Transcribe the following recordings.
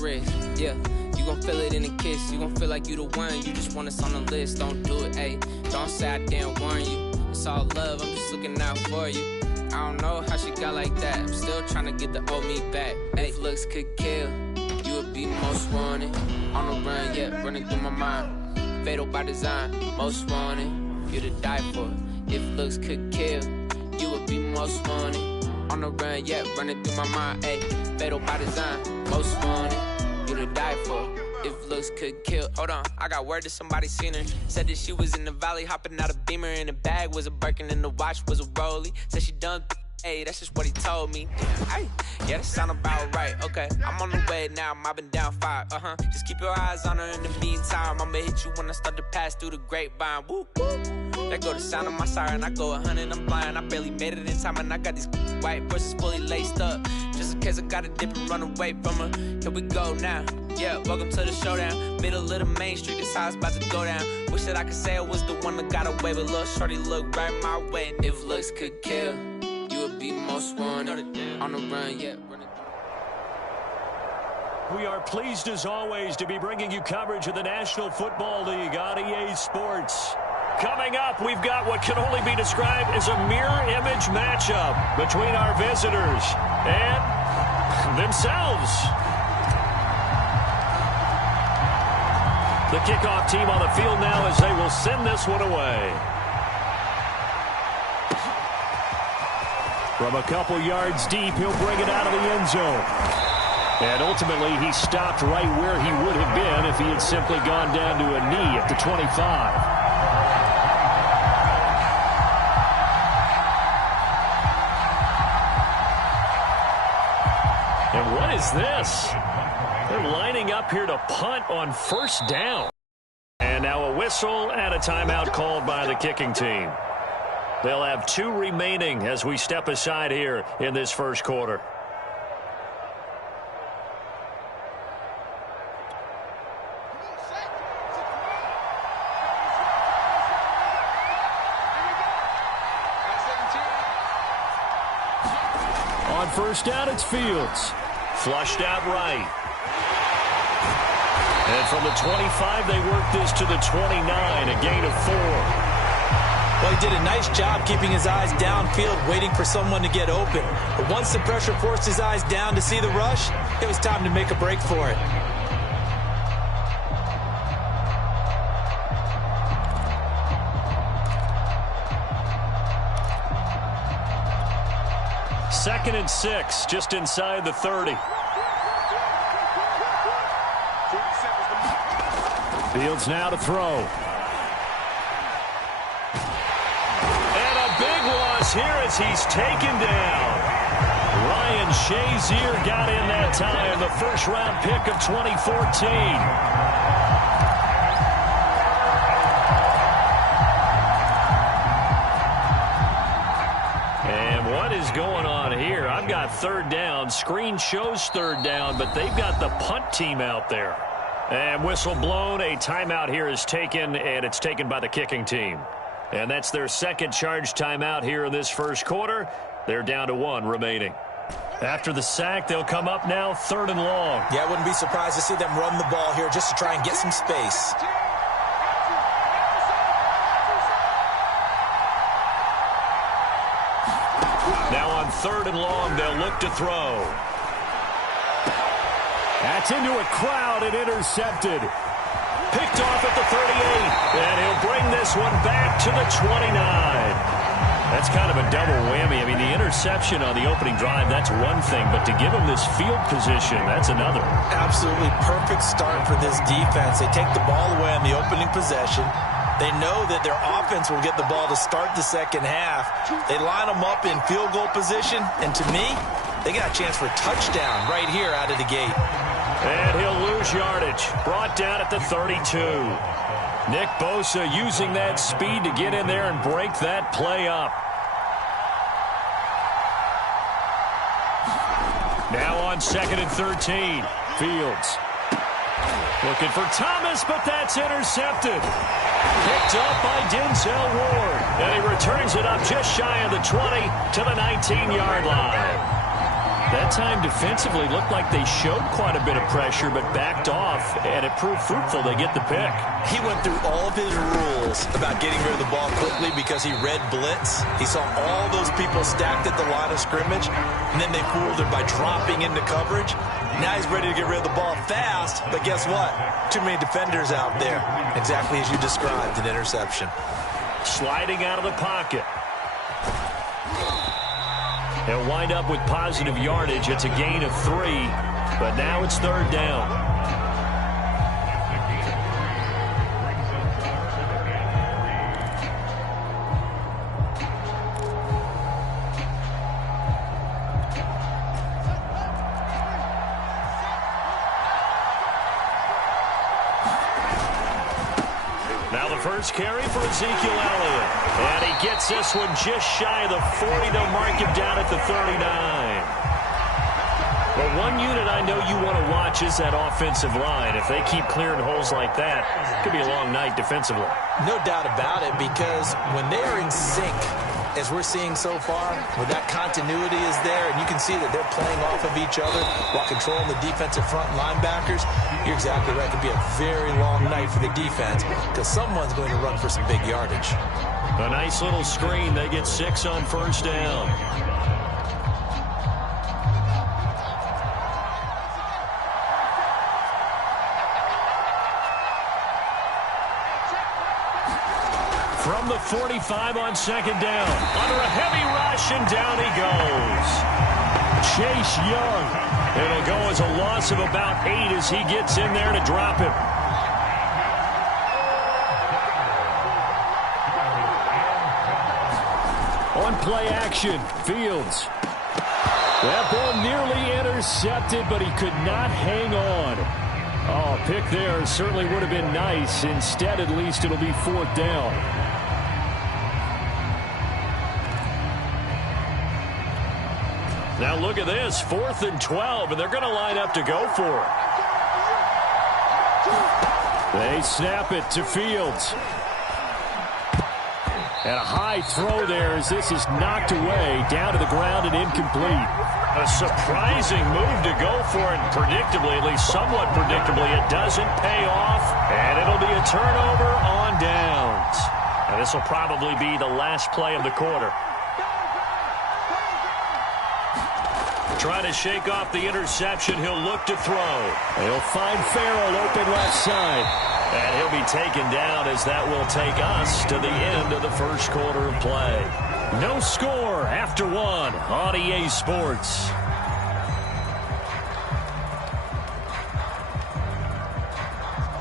wrist. Yeah, you gon' feel it in a kiss. You gon' feel like you the one. You just want us on the list. Don't do it, ayy. Don't say I didn't warn you. It's all love, I'm just looking out for you. I don't know how she got like that. I'm still trying to get the old me back. If looks could kill, you would be most wanted. On the run, yeah, running through my mind. Fatal by design, most wanted. You to die for. If looks could kill, you would be most wanted. On the run, yeah, running through my mind. Ayy, fatal by design, most wanted. You to die for. If looks could kill. Hold on, I got word that somebody seen her. Said that she was in the valley, hopping out a Beamer. And the bag was a Birkin and the watch was a Rollie. Said she done, hey, that's just what he told me. Ay, yeah, that sound about right. Okay, I'm on the way now, mobbing down 5. Just keep your eyes on her in the meantime. I'ma hit you when I start to pass through the grapevine. Woo, woo. There go the sound of my siren. I go 100, I'm blind. I barely made it in time, and I got these white verses fully laced up. Just in case I gotta dip and run away from her. Here we go now. Yeah, welcome to the showdown. Middle of the main street, this how it's about to go down. Wish that I could say I was the one that got away, but little shorty look right my way. And if looks could kill, you would be most wanted. On the run, yeah, running through. We are pleased as always to be bringing you coverage of the National Football League on EA Sports. Coming up, we've got what can only be described as a mirror image matchup between our visitors and themselves. The kickoff team on the field now as they will send this one away. From a couple yards deep, he'll bring it out of the end zone. And ultimately, he stopped right where he would have been if he had simply gone down to a knee at the 25. And what is this? They're lining up here to punt on first down. And now a whistle and a timeout called by the kicking team. They'll have 2 remaining as we step aside here in this first quarter. On first down, it's Fields. Flushed out right. And from the 25, they work this to the 29, a gain of 4. Well, he did a nice job keeping his eyes downfield, waiting for someone to get open. But once the pressure forced his eyes down to see the rush, it was time to make a break for it. Second and 6, just inside the 30. Fields now to throw. And a big loss here as he's taken down. Ryan Shazier got in that time, the first-round pick of 2014. And what is going on here? I've got third down. Screen shows third down, but they've got the punt team out there. And whistle blown, a timeout here is taken, and it's taken by the kicking team. And that's their second charge timeout here in this first quarter. They're down to 1 remaining. After the sack, they'll come up now 3rd and long. Yeah, I wouldn't be surprised to see them run the ball here just to try and get some space. Now on 3rd and long, they'll look to throw. That's into a crowd and intercepted. Picked off at the 38, and he'll bring this one back to the 29. That's kind of a double whammy. I mean, the interception on the opening drive, that's one thing, but to give him this field position, that's another. Absolutely perfect start for this defense. They take the ball away on the opening possession. They know that their offense will get the ball to start the second half. They line them up in field goal position, and to me, they got a chance for a touchdown right here out of the gate. And he'll lose yardage. Brought down at the 32. Nick Bosa using that speed to get in there and break that play up. Now on 2nd and 13. Fields. Looking for Thomas, but that's intercepted. Picked up by Denzel Ward. And he returns it up just shy of the 20 to the 19-yard line. That time defensively looked like they showed quite a bit of pressure but backed off, and it proved fruitful. They get the pick. He went through all of his rules about getting rid of the ball quickly because he read blitz. He saw all those people stacked at the line of scrimmage, and then they fooled him by dropping into coverage. Now he's ready to get rid of the ball fast, but guess what? Too many defenders out there. Exactly as you described, an interception. Sliding out of the pocket. They'll wind up with positive yardage. It's a gain of 3, but now it's third down. Now the first carry for Ezekiel Elliott. And he gets this one just shy of the 40. They'll mark him down at the 39. But one unit I know you want to watch is that offensive line. If they keep clearing holes like that, it could be a long night defensively. No doubt about it, because when they are in sync, as we're seeing so far, when that continuity is there, and you can see that they're playing off of each other while controlling the defensive front linebackers, you're exactly right. It could be a very long night for the defense because someone's going to run for some big yardage. A nice little screen. They get 6 on first down. From the 45 on second down. Under a heavy rush, and down he goes. Chase Young. It'll go as a loss of about 8 as he gets in there to drop him. On play action, Fields. That ball nearly intercepted, but he could not hang on. Oh, pick there certainly would have been nice. Instead, at least it'll be fourth down. Now look at this, 4th and 12, and they're going to line up to go for it. They snap it to Fields. And a high throw there as this is knocked away, down to the ground and incomplete. A surprising move to go for it, and predictably, at least somewhat predictably, it doesn't pay off, and it'll be a turnover on downs. And this will probably be the last play of the quarter. Trying to shake off the interception, he'll look to throw. He'll find Farrell open left side. And he'll be taken down as that will take us to the end of the first quarter of play. No score after 1 on EA Sports.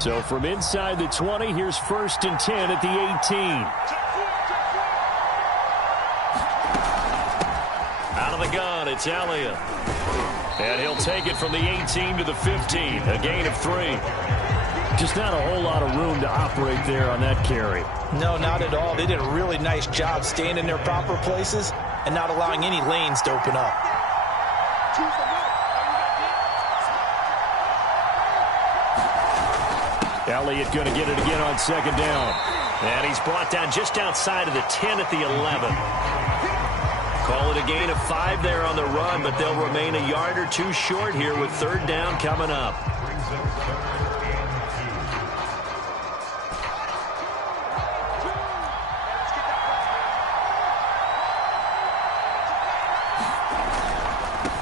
So from inside the 20, here's 1st and 10 at the 18. Out of the gun, it's Elliott. And he'll take it from the 18 to the 15, a gain of 3. Just not a whole lot of room to operate there on that carry. No, not at all. They did a really nice job staying in their proper places and not allowing any lanes to open up. Elliott going to get it again on second down. And he's brought down just outside of the 10 at the 11. Call it a gain of 5 there on the run, but they'll remain a yard or 2 short here with third down coming up.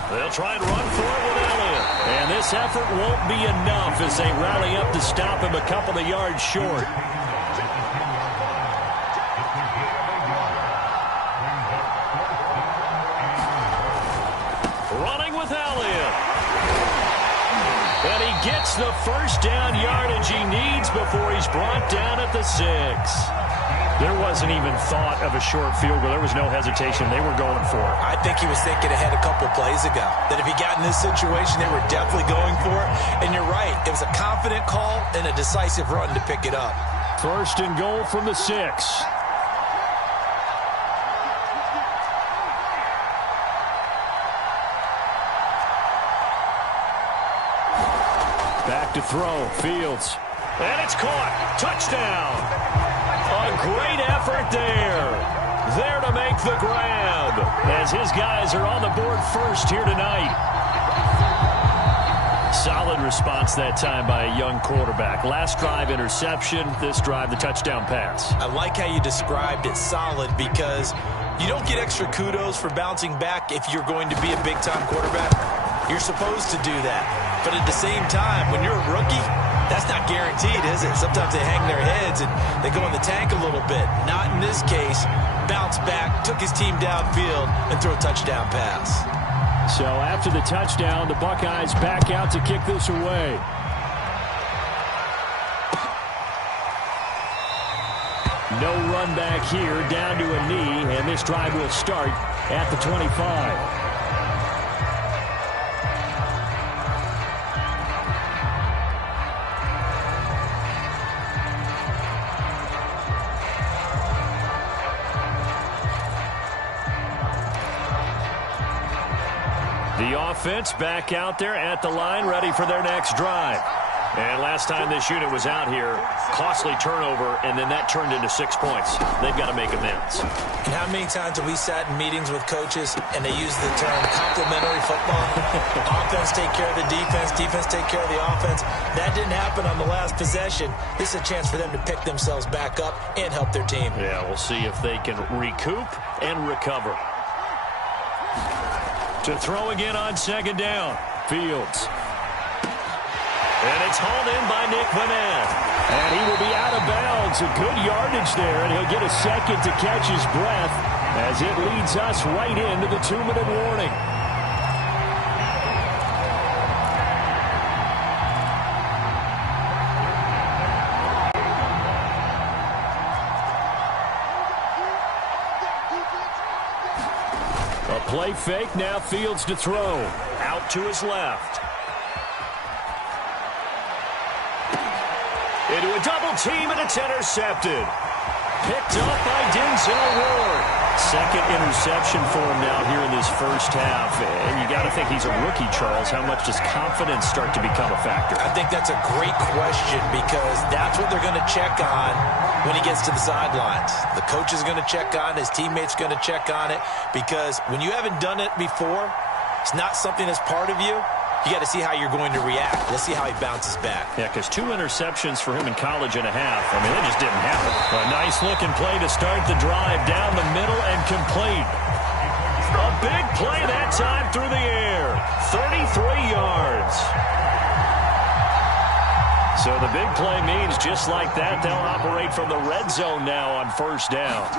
They'll try and run for it with Elliott. And this effort won't be enough as they rally up to stop him a couple of yards short. Running with Elliott. And he gets the first down yardage he needs before he's brought down at the 6. There wasn't even thought of a short field goal. There was no hesitation. They were going for it. I think he was thinking ahead a couple plays ago, that if he got in this situation, they were definitely going for it. And you're right. It was a confident call and a decisive run to pick it up. 1st and goal from the 6. Back to throw. Fields. And it's caught. Touchdown. A great effort there. there to make the grab, as his guys are on the board first here tonight. Solid response that time by a young quarterback. Last drive, interception. This drive, the touchdown pass. I like how you described it, solid, because you don't get extra kudos for bouncing back if you're going to be a big-time quarterback. You're supposed to do that. But at the same time, when you're a rookie, that's not guaranteed, is it? Sometimes they hang their heads and they go in the tank a little bit. Not in this case. Bounce back, took his team downfield, and threw a touchdown pass. So after the touchdown, the Buckeyes back out to kick this away. No run back here, down to a knee, and this drive will start at the 25. The offense back out there at the line, ready for their next drive. And last time this unit was out here, costly turnover, and then that turned into 6 points. They've got to make amends. And how many times have we sat in meetings with coaches and they use the term complementary football? Offense take care of the defense, defense take care of the offense. That didn't happen on the last possession. This is a chance for them to pick themselves back up and help their team. Yeah, we'll see if they can recoup and recover. To throw again on second down. Fields. And it's hauled in by Nick Vanette. And he will be out of bounds. A good yardage there, and he'll get a second to catch his breath as it leads us right into the 2-minute warning. A play fake, now Fields to throw. Out to his left. Into a double team, and it's intercepted. Picked up by Denzel Ward. Second interception for him now here in this first half. And you got to think he's a rookie, Charles. How much does confidence start to become a factor? I think that's a great question because that's what they're going to check on when he gets to the sidelines. The coach is going to check on, his teammates going to check on it, because when you haven't done it before, it's not something that's part of you. You got to see how you're going to react. Let's see how he bounces back. Yeah, because 2 interceptions for him in college and a half. I mean, it just didn't happen. A nice-looking play to start the drive down the middle and complete. A big play that time through the air. 33 yards. So the big play means just like that, they'll operate from the red zone now on first down.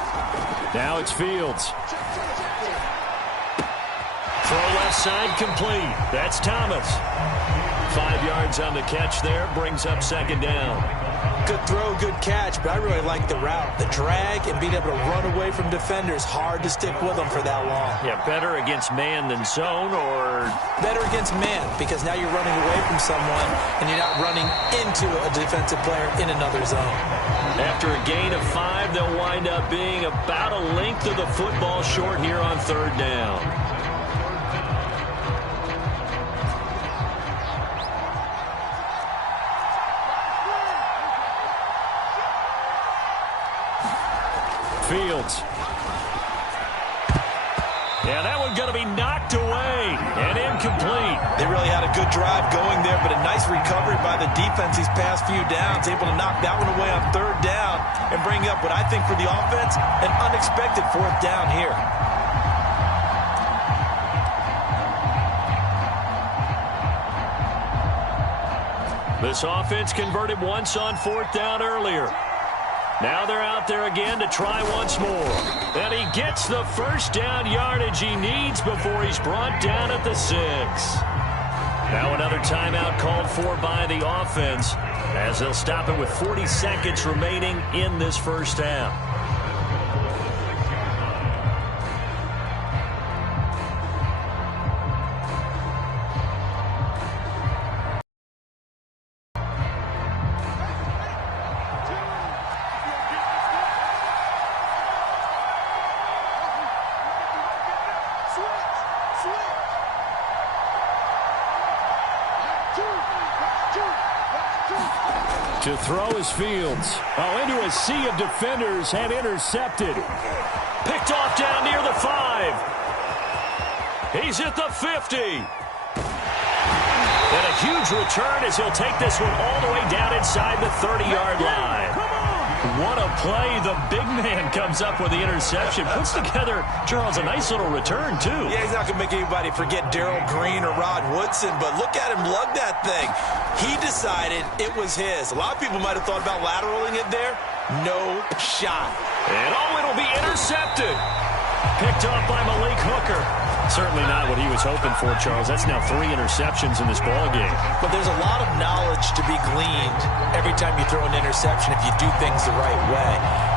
Now it's Fields. Throw left side complete. That's Thomas. 5 yards on the catch there. Brings up second down. Good throw, good catch, but I really like the route. The drag and being able to run away from defenders. Hard to stick with them for that long. Yeah, better against man than zone, or? Better against man, because now you're running away from someone and you're not running into a defensive player in another zone. After a gain of 5, they'll wind up being about a length of the football short here on third down. Fields. Yeah, that one's going to be knocked away and incomplete. They really had a good drive going there, but a nice recovery by the defense these past few downs. Able to knock that one away on third down and bring up what I think for the offense, an unexpected fourth down here. This offense converted once on fourth down earlier. Now they're out there again to try once more. And he gets the first down yardage he needs before he's brought down at the 6. Now another timeout called for by the offense as they'll stop it with 40 seconds remaining in this first half. To throw is Fields. Oh, into a sea of defenders and intercepted. Picked off down near the 5. He's at the 50. And a huge return as he'll take this one all the way down inside the 30-yard line. What a play. The big man comes up with the interception. Puts together, Charles, a nice little return, too. Yeah, he's not going to make anybody forget Darrell Green or Rod Woodson, but look at him lug that thing. He decided it was his. A lot of people might have thought about lateraling it there. No shot. And it'll be intercepted. Picked off by Malik Hooker. Certainly not what he was hoping for, Charles. That's now 3 interceptions in this ballgame. But there's a lot of knowledge to be gleaned every time you throw an interception if you do things the right way.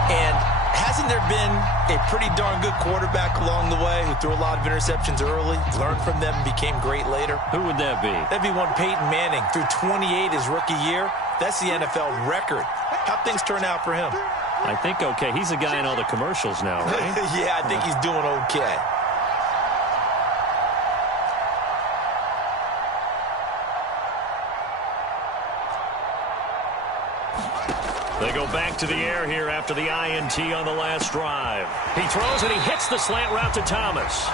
And hasn't there been a pretty darn good quarterback along the way who threw a lot of interceptions early, learned from them, and became great later? Who would that be? That'd be one Peyton Manning. Threw 28 his rookie year. That's the NFL record. How'd things turn out for him? I think okay. He's the guy in all the commercials now, right? Yeah, I think he's doing okay. They go back to the air here after the INT on the last drive. He throws and he hits the slant route to Thomas.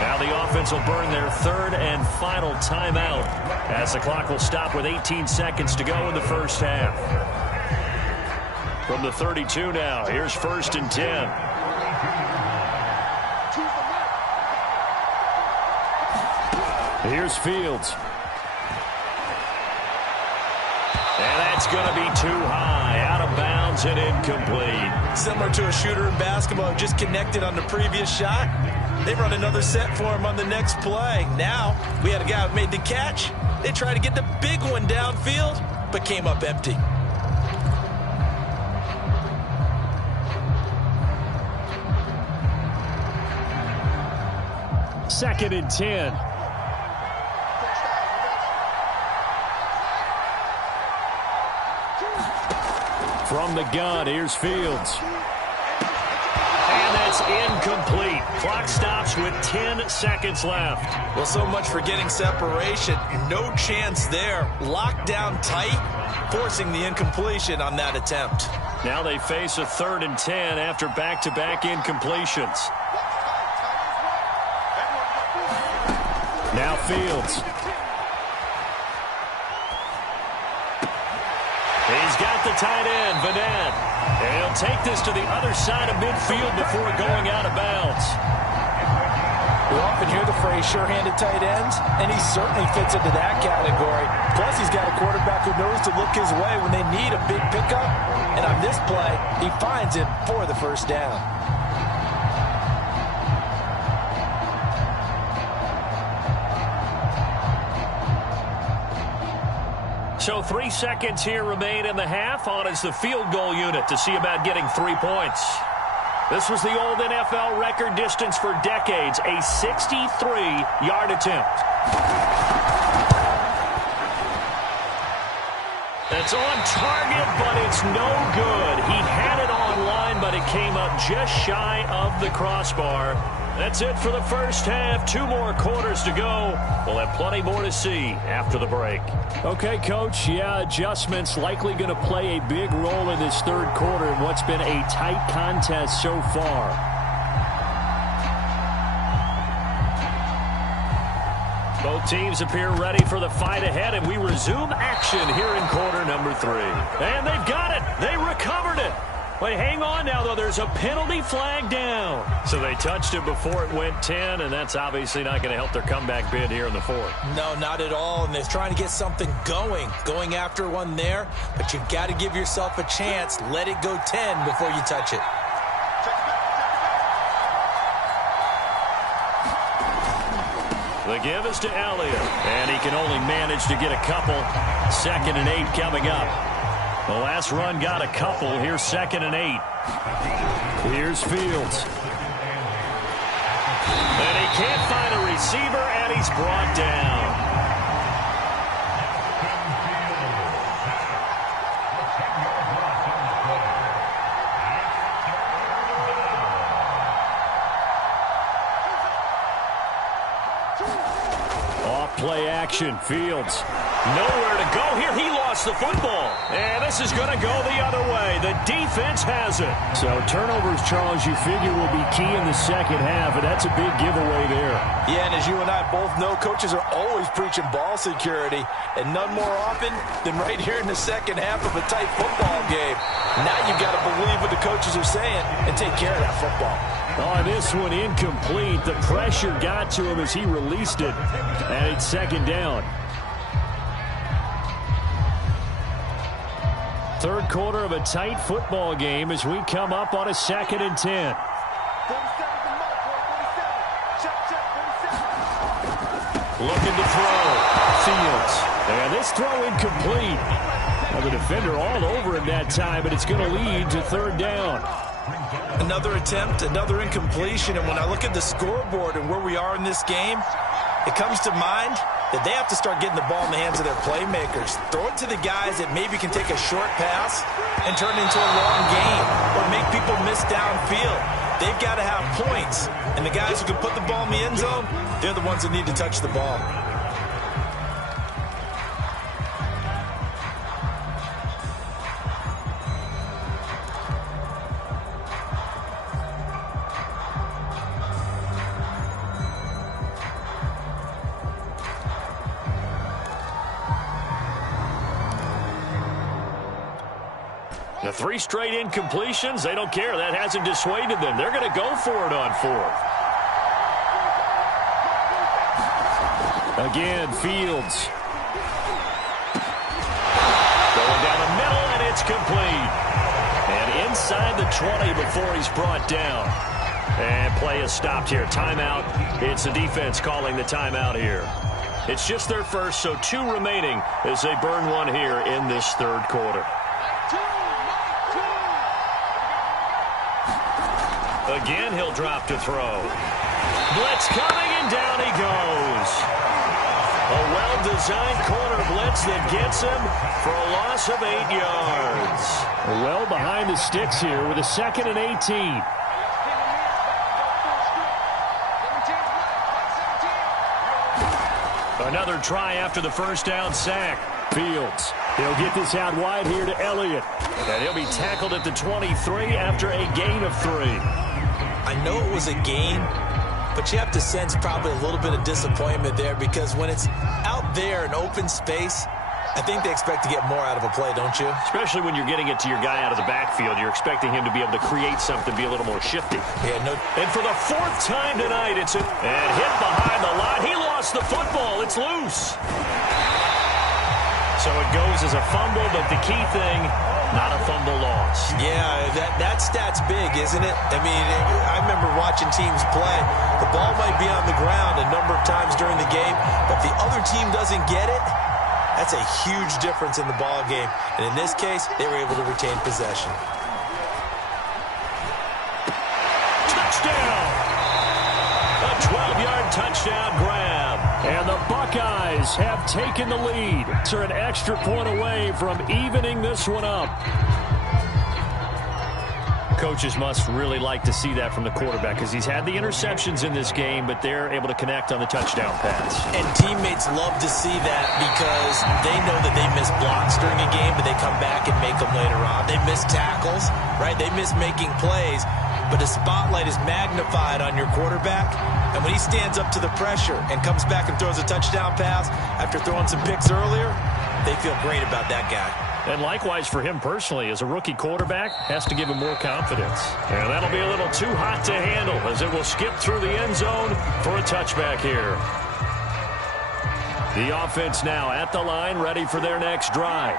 Now the offense will burn their 3rd and final timeout as the clock will stop with 18 seconds to go in the first half. From the 32 now, here's 1st and 10. Here's Fields. And that's going to be too high, out of bounds and incomplete. Similar to a shooter in basketball who just connected on the previous shot. They run another set for him on the next play. Now, we had a guy who made the catch. They tried to get the big one downfield, but came up empty. Second and 10. From the gun, here's Fields. And that's incomplete. Clock stops with 10 seconds left. Well, so much for getting separation. No chance there. Locked down tight, forcing the incompletion on that attempt. Now they face a 3rd and 10 after back-to-back incompletions. Now Fields. He's got the tight end, Vanette. And he'll take this to the other side of midfield before going out of bounds. We often hear the phrase sure-handed tight ends, and he certainly fits into that category. Plus, he's got a quarterback who knows to look his way when they need a big pickup. And on this play, he finds it for the first down. So 3 seconds here remain in the half. On is the field goal unit to see about getting 3 points. This was the old NFL record distance for decades, a 63-yard attempt. It's on target, but it's no good. He had it on line, but it came up just shy of the crossbar. That's it for the first half. 2 more quarters to go. We'll have plenty more to see after the break. Okay, Coach. Yeah, adjustments likely going to play a big role in this 3rd quarter in what's been a tight contest so far. Both teams appear ready for the fight ahead, and we resume action here in quarter number 3. And they've got it. They recovered it. Wait, hang on now, though. There's a penalty flag down. So they touched it before it went 10, and that's obviously not going to help their comeback bid here in the 4th. No, not at all, and they're trying to get something going after one there, but you've got to give yourself a chance. Let it go 10 before you touch it. The give is to Elliott, and he can only manage to get a couple. 2nd and 8 coming up. The last run got a couple. Here's 2nd and 8. Here's Fields. And he can't find a receiver, and he's brought down. Off play action. Fields Nowhere to go here. He lost the football. And this is going to go the other way. The defense has it. So turnovers, Charles, you figure will be key in the second half, and that's a big giveaway there. Yeah, and as you and I both know, coaches are always preaching ball security, and none more often than right here in the second half of a tight football game. Now you've got to believe what the coaches are saying and take care of that football. On this one, incomplete. The pressure got to him as he released it, and it's second down. Third quarter of a tight football game as we come up on a 2nd and 10. Looking to throw. Fields. And this throw incomplete. Now the defender all over him that time, but it's going to lead to 3rd down. Another attempt, another incompletion, and when I look at the scoreboard and where we are in this game, it comes to mind that they have to start getting the ball in the hands of their playmakers. Throw it to the guys that maybe can take a short pass and turn it into a long gain or make people miss downfield. They've got to have points, and the guys who can put the ball in the end zone, they're the ones that need to touch the ball. The 3 straight incompletions, they don't care. That hasn't dissuaded them. They're going to go for it on 4th. Again, Fields. Going down the middle, and it's complete. And inside the 20 before he's brought down. And play is stopped here. Timeout. It's the defense calling the timeout here. It's just their first, so 2 remaining as they burn one here in this 3rd quarter. Again, he'll drop to throw. Blitz coming, and down he goes. A well-designed corner blitz that gets him for a loss of 8 yards. Well behind the sticks here with a 2nd and 18. Another try after the first down sack. Fields. He'll get this out wide here to Elliott. And he'll be tackled at the 23 after a gain of 3. I know it was a gain, but you have to sense probably a little bit of disappointment there because when it's out there in open space, I think they expect to get more out of a play, don't you? Especially when you're getting it to your guy out of the backfield. You're expecting him to be able to create something, be a little more shifty. Yeah, no. And for the 4th time tonight, and hit behind the line. He lost the football. It's loose. So it goes as a fumble, but the key thing, not a fumble loss. Yeah, that stat's big, isn't it? I mean, I remember watching teams play. The ball might be on the ground a number of times during the game, but if the other team doesn't get it, that's a huge difference in the ball game. And in this case, they were able to retain possession. Touchdown! A 12-yard touchdown grab. And the Buckeyes have taken the lead. They're an extra point away from evening this one up. Coaches must really like to see that from the quarterback because he's had the interceptions in this game, but they're able to connect on the touchdown pass. And teammates love to see that because they know that they miss blocks during a game, but they come back and make them later on. They miss tackles, right? They miss making plays, but the spotlight is magnified on your quarterback. And when he stands up to the pressure and comes back and throws a touchdown pass after throwing some picks earlier, they feel great about that guy. And likewise for him personally, as a rookie quarterback, has to give him more confidence. And that'll be a little too hot to handle as it will skip through the end zone for a touchback here. The offense now at the line, ready for their next drive.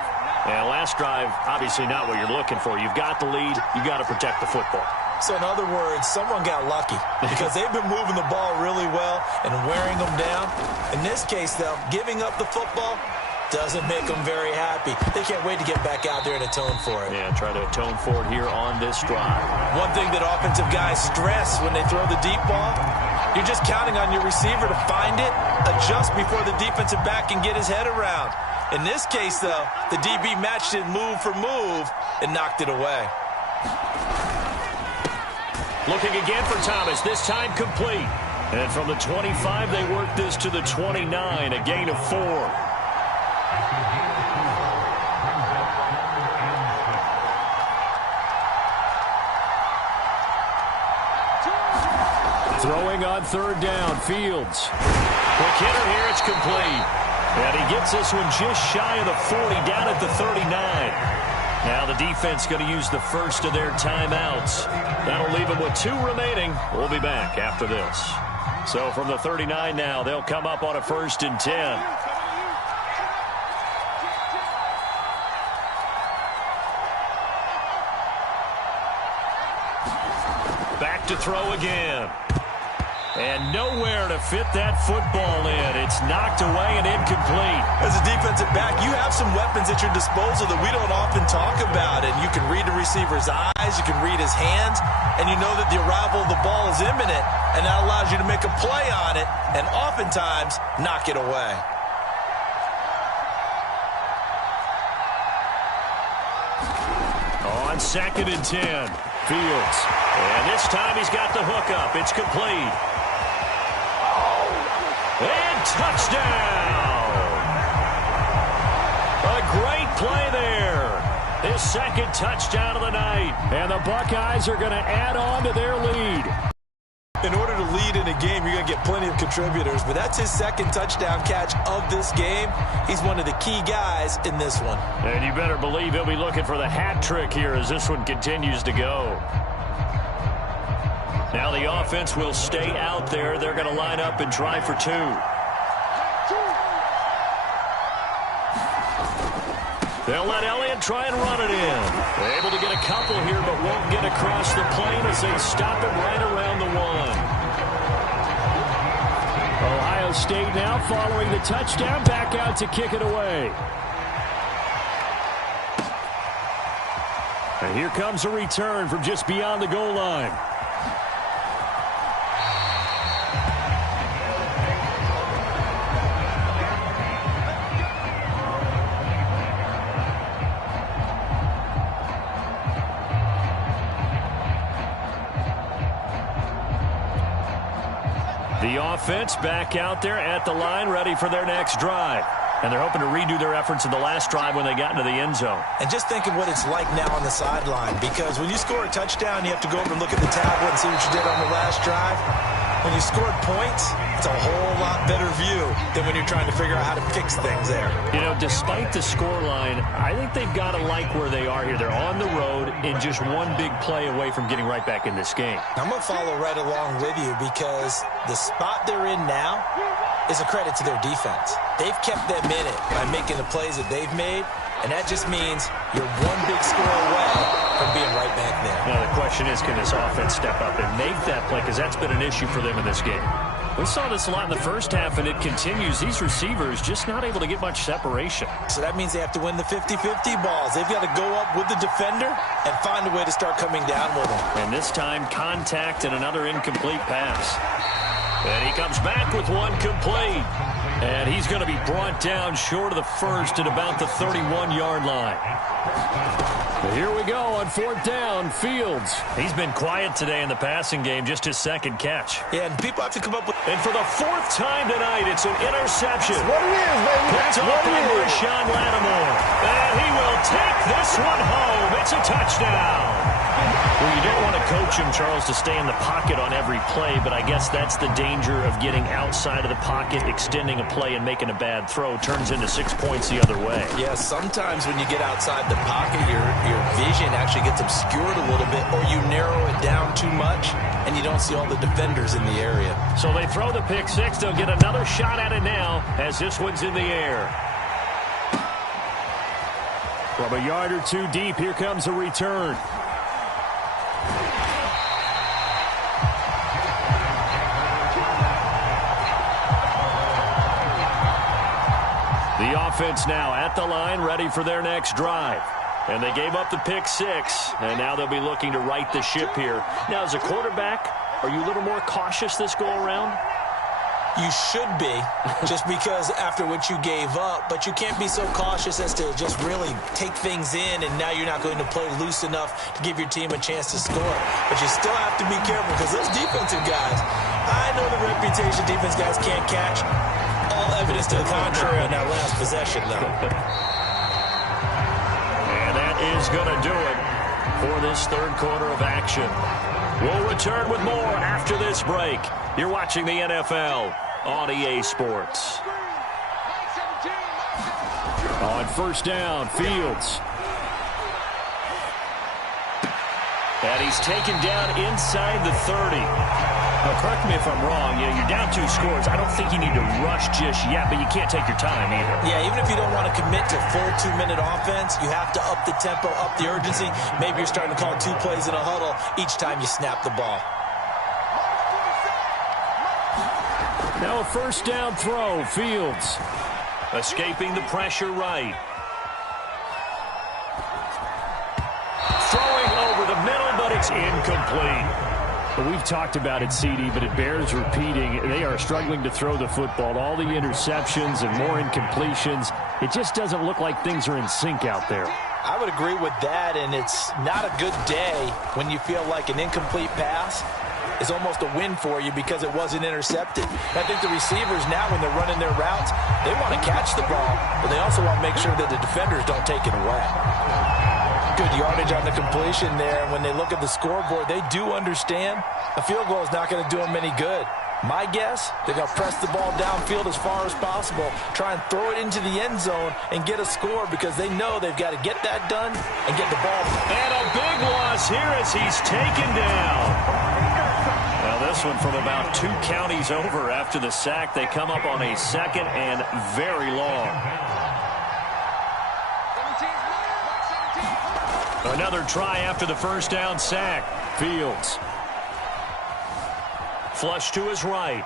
And last drive, obviously not what you're looking for. You've got the lead. You've got to protect the football. So in other words, someone got lucky because they've been moving the ball really well and wearing them down. In this case, though, giving up the football doesn't make them very happy. They can't wait to get back out there and atone for it. Yeah, try to atone for it here on this drive. One thing that offensive guys stress when they throw the deep ball, you're just counting on your receiver to find it, adjust before the defensive back can get his head around. In this case, though, the DB matched it move for move and knocked it away. Looking again for Thomas, this time complete. And from the 25, they work this to the 29, a gain of 4. Throwing on third down, Fields. Quick hitter here, it's complete. And he gets this one just shy of the 40, down at the 39. Now the defense going to use the first of their timeouts. That'll leave them with 2 remaining. We'll be back after this. So from the 39 now, they'll come up on a 1st and 10. Back to throw again. And nowhere to fit that football in. It's knocked away and incomplete. As a defensive back, you have some weapons at your disposal that we don't often talk about. And you can read the receiver's eyes, you can read his hands, and you know that the arrival of the ball is imminent, and that allows you to make a play on it and oftentimes knock it away. On 2nd and 10, Fields. And this time he's got the hook up. It's complete. And touchdown! A great play there. His 2nd touchdown of the night. And the Buckeyes are going to add on to their lead. In order to lead in a game, you're going to get plenty of contributors, but that's his 2nd touchdown catch of this game. He's one of the key guys in this one. And you better believe he'll be looking for the hat trick here as this one continues to go. Now the offense will stay out there. They're going to line up and try for 2. They'll let Elliott try and run it in. They're able to get a couple here, but won't get across the plane as they stop it right around the 1. Ohio State now following the touchdown, back out to kick it away. And here comes a return from just beyond the goal line. The offense back out there at the line, ready for their next drive. And they're hoping to redo their efforts in the last drive when they got into the end zone. And just think of what it's like now on the sideline, because when you score a touchdown, you have to go over and look at the tablet and see what you did on the last drive. When you scored points, it's a whole lot better view than when you're trying to figure out how to fix things there. You know, despite the scoreline, I think they've got to like where they are here. They're on the road and just one big play away from getting right back in this game. I'm going to follow right along with you because the spot they're in now is a credit to their defense. They've kept them in it by making the plays that they've made, and that just means you're one big score away from being right back there. Now the question is, can this offense step up and make that play? Because that's been an issue for them in this game. We saw this a lot in the first half, and it continues. These receivers just not able to get much separation. So that means they have to win the 50-50 balls. They've got to go up with the defender and find a way to start coming down with them. And this time, contact and another incomplete pass. And he comes back with one complete. And he's going to be brought down short of the first at about the 31-yard line. But here we go on 4th down, Fields. He's been quiet today in the passing game, just his 2nd catch. Yeah, and people have to come up with... And for the 4th time tonight, it's an interception. That's what it is, baby. Picked off by Marshawn Lattimore. And he will take this one home. It's a touchdown. Well, you don't want to coach him, Charles, to stay in the pocket on every play, but I guess that's the danger of getting outside of the pocket, extending a play, and making a bad throw. Turns into 6 points the other way. Yeah, sometimes when you get outside the pocket, your vision actually gets obscured a little bit, or you narrow it down too much, and you don't see all the defenders in the area. So they throw the pick six. They'll get another shot at it now as this one's in the air. From a yard or two deep, here comes a return. The offense now at the line, ready for their next drive. And they gave up the pick six, and now they'll be looking to right the ship here. Now, as a quarterback, are you a little more cautious this go-around? You should be, just because after what you gave up, but you can't be so cautious as to just really take things in, and now you're not going to play loose enough to give your team a chance to score. But you still have to be careful, because those defensive guys, I know the reputation defense guys can't catch. All evidence to the contrary on that last possession, though. And that is going to do it for this third quarter of action. We'll return with more after this break. You're watching the NFL on EA Sports. On first down, Fields. And he's taken down inside the 30. Now, correct me if I'm wrong. You're down 2 scores. I don't think you need to rush just yet, but you can't take your time either. Yeah, even if you don't want to commit to full 2-minute offense, you have to up the tempo, up the urgency. Maybe you're starting to call 2 plays in a huddle each time you snap the ball. Now a first down throw, Fields. Escaping the pressure right. Throwing over the middle, but it's incomplete. Well, we've talked about it, CD, but it bears repeating. They are struggling to throw the football. All the interceptions and more incompletions. It just doesn't look like things are in sync out there. I would agree with that, and it's not a good day when you feel like an incomplete pass is almost a win for you because it wasn't intercepted. I think the receivers now, when they're running their routes, they want to catch the ball, but they also want to make sure that the defenders don't take it away. Good yardage on the completion there. And when they look at the scoreboard, they do understand a field goal is not going to do them any good. My guess, they're going to press the ball downfield as far as possible, try and throw it into the end zone and get a score because they know they've got to get that done and get the ball. And a big loss here as he's taken down. Now this one from about 2 counties over after the sack. They come up on a 2nd and very long. Another try after the first down sack. Fields. Flush to his right.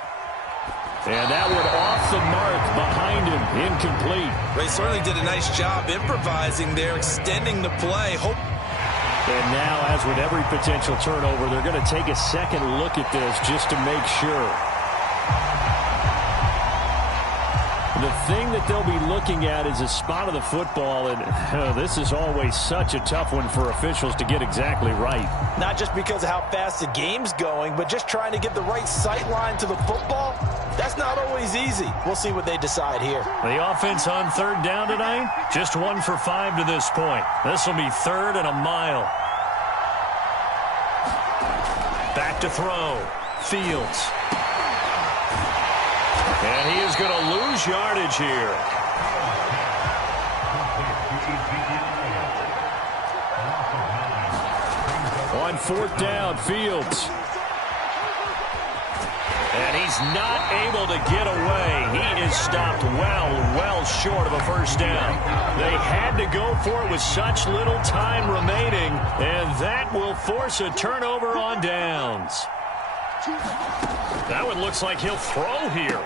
And that one off the mark behind him. Incomplete. They certainly did a nice job improvising there, extending the play. And now, as with every potential turnover, they're going to take a second look at this just to make sure. The thing that they'll be looking at is a spot of the football, and this is always such a tough one for officials to get exactly right. Not just because of how fast the game's going, but just trying to get the right sight line to the football. That's not always easy. We'll see what they decide here. The offense on 3rd down tonight, just 1 for 5 to this point. This will be 3rd and a mile. Back to throw. Fields. And he is going to lose yardage here. On 4th down, Fields. And he's not able to get away. He is stopped well short of a first down. They had to go for it with such little time remaining, and that will force a turnover on downs. That one looks like he'll throw here.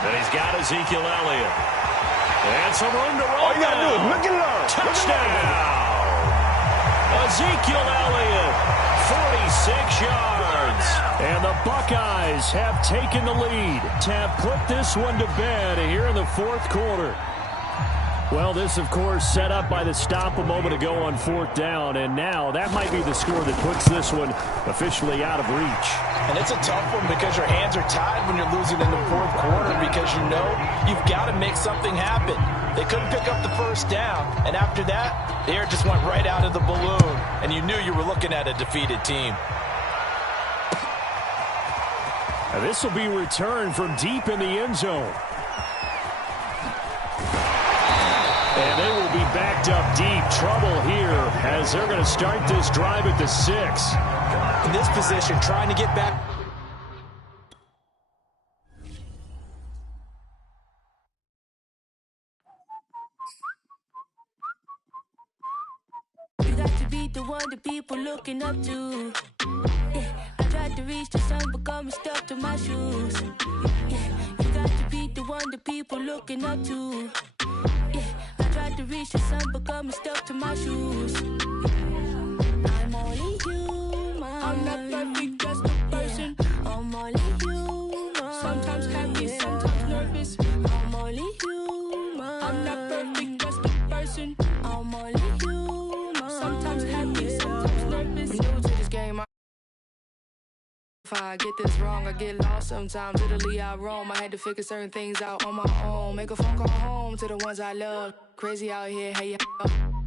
And he's got Ezekiel Elliott. And some room to roll. All you got to do is look and learn. Touchdown. Ezekiel Elliott, 46 yards. And the Buckeyes have taken the lead to have put this one to bed here in the 4th quarter. Well, this, of course, set up by the stop a moment ago on 4th down, and now that might be the score that puts this one officially out of reach. And it's a tough one because your hands are tied when you're losing in the 4th quarter because you know you've got to make something happen. They couldn't pick up the first down, and after that, the air just went right out of the balloon, and you knew you were looking at a defeated team. Now this will be returned from deep in the end zone. And they will be backed up deep. Trouble here as they're going to start this drive at the 6. In this position, trying to get back. You got to be the one that people looking up to. Yeah, I tried to reach the sun, but got me stuck to my shoes. Yeah, you got to be the one that people looking up to. Yeah, I tried to reach the sun, but got me stuck to my shoes. I'm only human. I'm not perfect, just a person. I'm only human. Sometimes happy, sometimes nervous. I'm only human. I'm not perfect, just a person. I'm only human. Sometimes happy, sometimes nervous. I'm new to this game. If I get this wrong, I get lost sometimes. Literally, I roam. I had to figure certain things out on my own. Make a phone call home to the ones I love. Crazy out here, hey,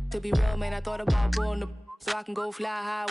to be real, man, I thought about pulling the so I can go fly high.